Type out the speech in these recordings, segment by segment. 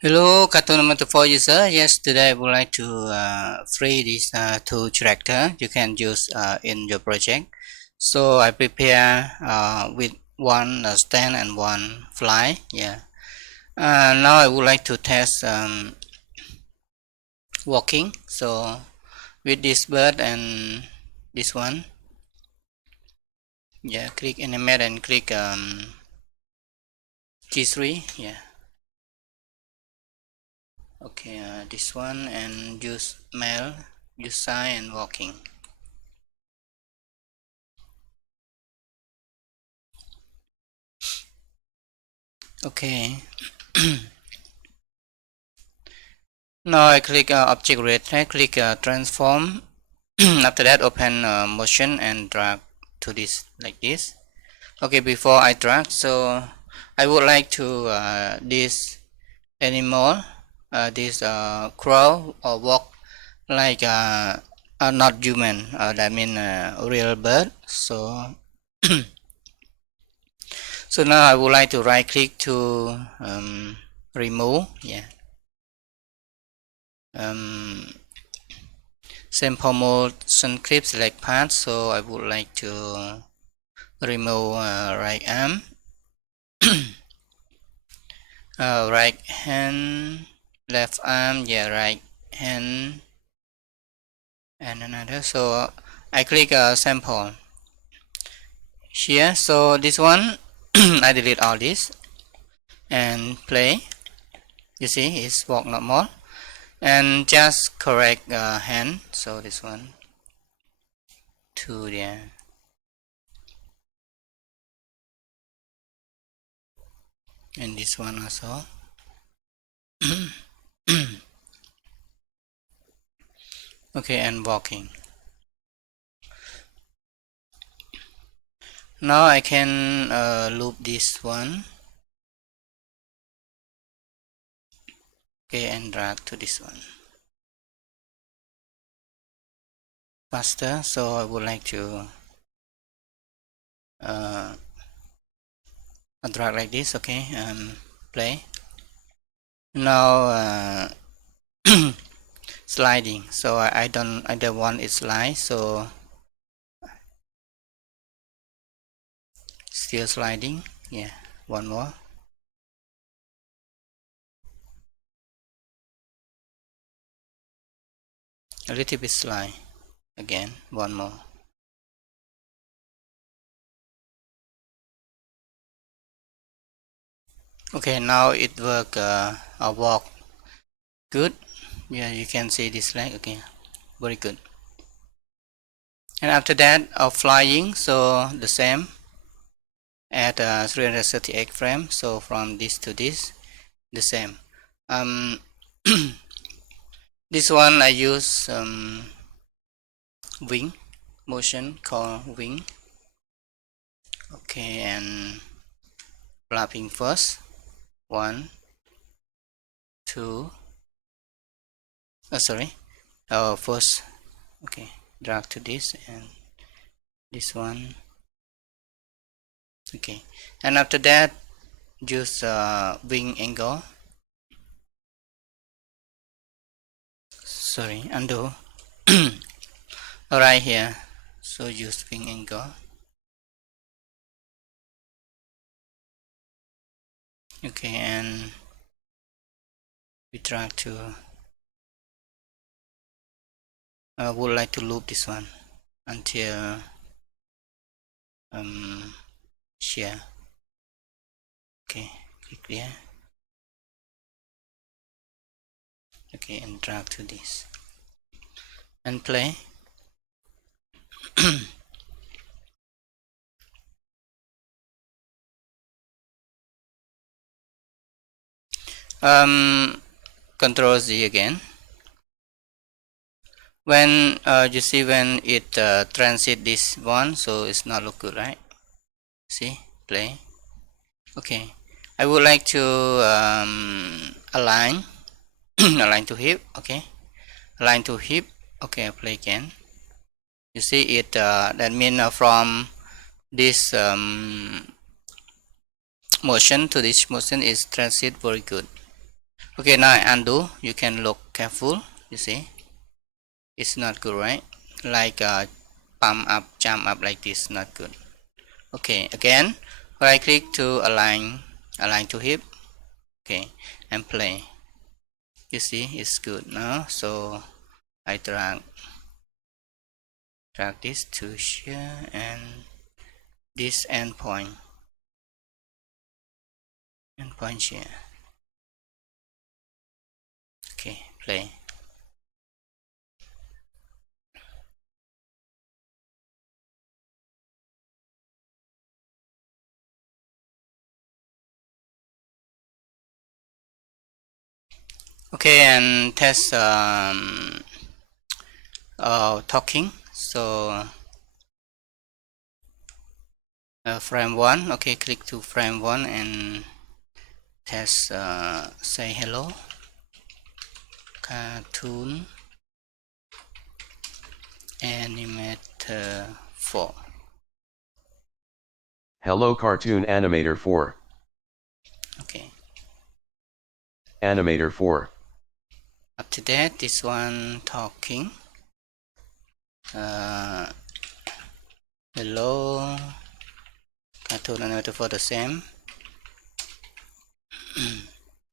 Hello, cartoon number 4 user. Yes, today I would like to free this two tractor you can use in your project. So I prepare with one stand and one fly. Yeah. Now I would like to test walking. So with this bird and this one, yeah, click animate and click G3. Yeah. Okay, this one and use male, use side and walking. Okay. Now I click object red, click transform. After that, open motion and drag to this like this. Okay, before I drag, so I would like to this animal, this crow or walk like not human. That mean real bird. So so now I would like to right click to remove. Yeah. Sample motion clip select path, so I would like to remove right arm, right hand, left arm, yeah, right hand and another. So I click sample here. So this one I delete all this and play. You see it's walk normal and just correct hand. So this one to there. And this one also. Okay, and walking. Now I can loop this one. Okay, and drag to this one. Faster, so I would like to drag like this. Okay, play. Now sliding. So I don't want it slide. So still sliding. Yeah, one more. A little bit slide. Again, one more. Okay, now it work. Walk good. Yeah, you can see this leg. Okay, very good. And after that, flying. So the same. At 338 frames, so from this to this the same. This one I use wing motion called wing. Okay, and flapping first, 1 2 sorry, first. Okay, drag to this and this one. Okay, and after that use wing angle, sorry, undo. Right here, so use wing angle. Okay, and we drag to I would like to loop this one until share. Okay, click there. Okay, and drag to this and play. Control Z again. When you see when it transit this one, so it's not look good, right? See, play. Okay, I would like to align align to hip. Okay, align to hip. Okay, I play again. You see it that means from this motion to this motion is transit very good. Okay, now I undo. You can look careful. You see, it's not good, right? Like pump up, jump up like this, not good. Okay, again, right click to align to hip. Okay, and play. You see, it's good now. So I drag this to here and this endpoint here. Okay, play. Okay, and test talking. So frame 1. Okay, click to frame 1 and test say hello cartoon Animator 4. Hello Cartoon Animator 4. Okay, Animator 4. after that this one talking hello cartoon Animator 4, the same.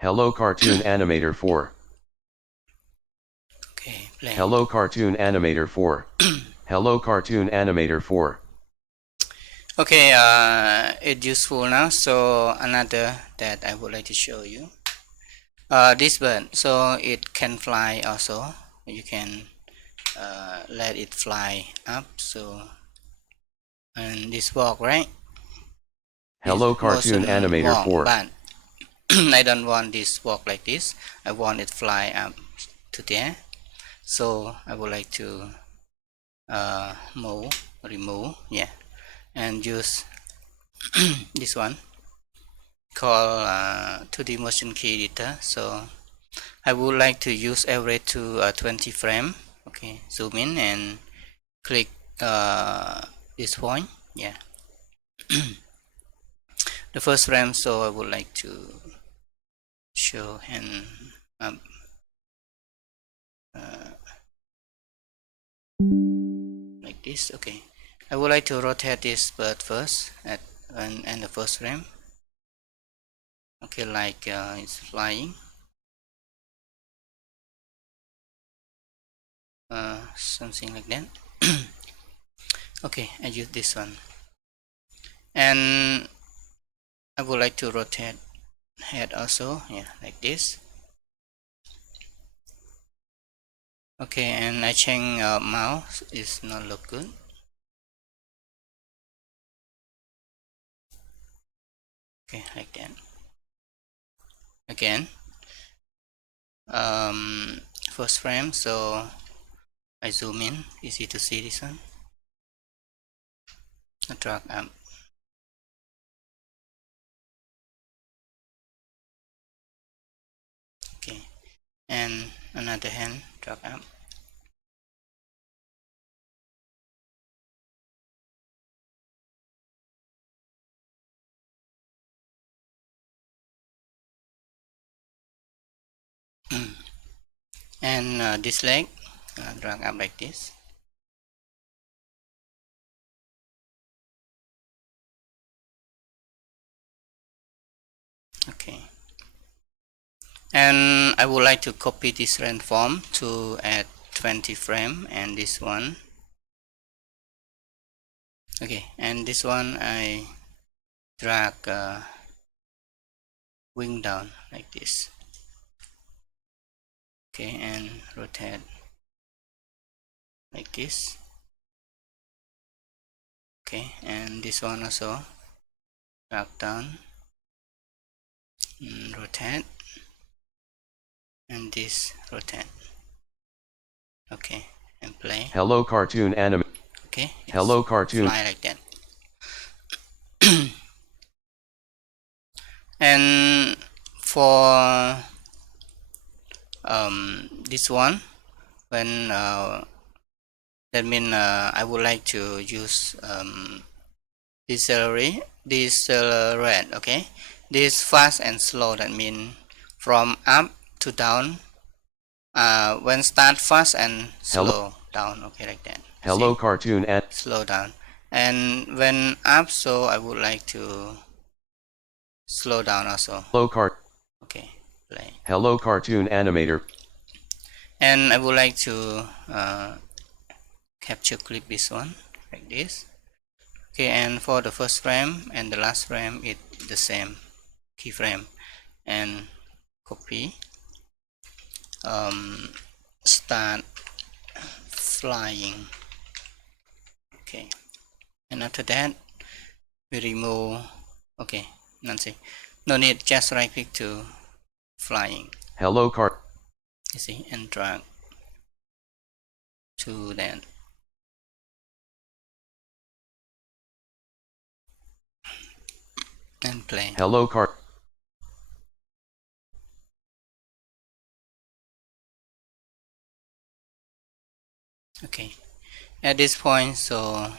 Hello Cartoon Animator 4. Okay, play. Hello Cartoon Animator 4. Hello Cartoon Animator 4. Okay, it's useful now. So another that I would like to show you, this bird. So it can fly also. You can let it fly up. So and this walk, right? This Hello Cartoon motion Animator walk, 4. but I don't want this walk like this. I want it fly up to there. So I would like to remove, yeah, and use this one called 2D motion key editor. So I would like to use average to 20 frame. Okay, zoom in and click this point, yeah. The first frame, so I would like to show and like this. Okay, I would like to rotate this bird first at and the first frame. Okay, like it's flying. Something like that. Okay, I use this one, and I would like to rotate head also, yeah, like this. Okay, and I change mouse, is not look good. Okay, like that. Again, first frame, so I zoom in, easy to see this one. I drag up. Okay, and another hand, drag up. And this leg, drag up like this. Okay, and I would like to copy this transform to add 20 frame, and this one. Okay, and this one I drag wing down like this. Okay, and rotate like this. Okay, and this one also drag down and rotate, and this rotate. Okay, and play. Hello Cartoon Animator. Okay, Hello Cartoon. fly like that. And for this one, when that mean I would like to use decelerate. Okay, this fast and slow, that mean from up to down. When start fast and slow down. Okay, like that. Hello See? cartoon and Slow down. And when up, so I would like to slow down also. Okay, play. Hello cartoon animator. And I would like to capture clip this one like this. Okay, and for the first frame and the last frame, it's the same keyframe. And copy. Start flying. Okay, and after that we remove. Okay, Nancy, no need, just right click to flying. Hello cart. You see, and drag to that. And play. Hello cart. Okay, at this point, so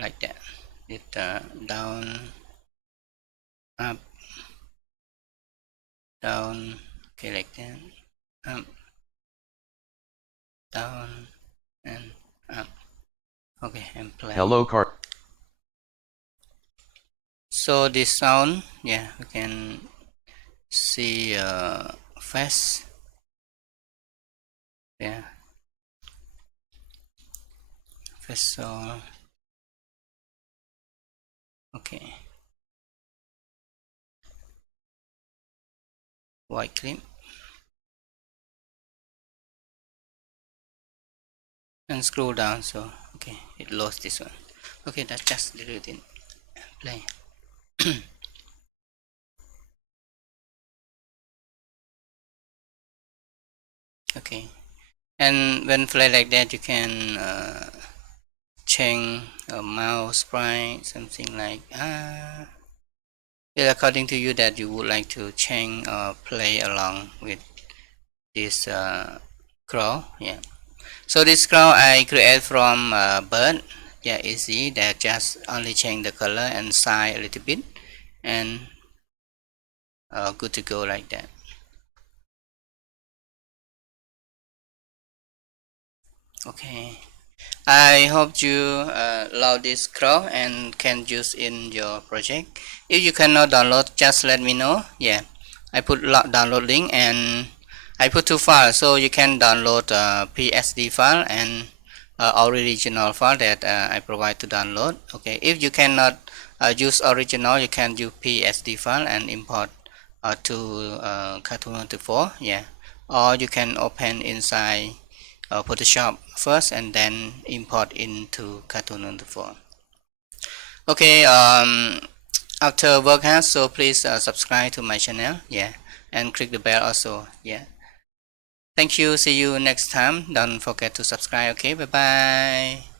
like that, it down, up, down. Okay, like that, up, down, and up. Okay, and play. Hello cart. So this sound, yeah, we can see fast. Yeah, fast. So okay, white clip and scroll down. So okay, it lost this one. Okay, that's just delete it. Play. Okay, and when play like that, you can change mouse sprite, something like according to you that you would like to change or play along with this scroll. Yeah, so this scroll I create from bird. Yeah, easy, that just only change the color and size a little bit, and good to go like that. Okay, I hope you love this scroll and can use in your project. If you cannot download, just let me know. Yeah, I put download link, and I put two files, so you can download PSD file and original file that I provide to download. Okay, if you cannot use original, you can use PSD file and import to Cartoon 94. Yeah, or you can open inside Photoshop first and then import into Cartoon 94. Okay, after work has, so please subscribe to my channel. Yeah, and click the bell also. Yeah, thank you, see you next time. Don't forget to subscribe. Okay, bye bye.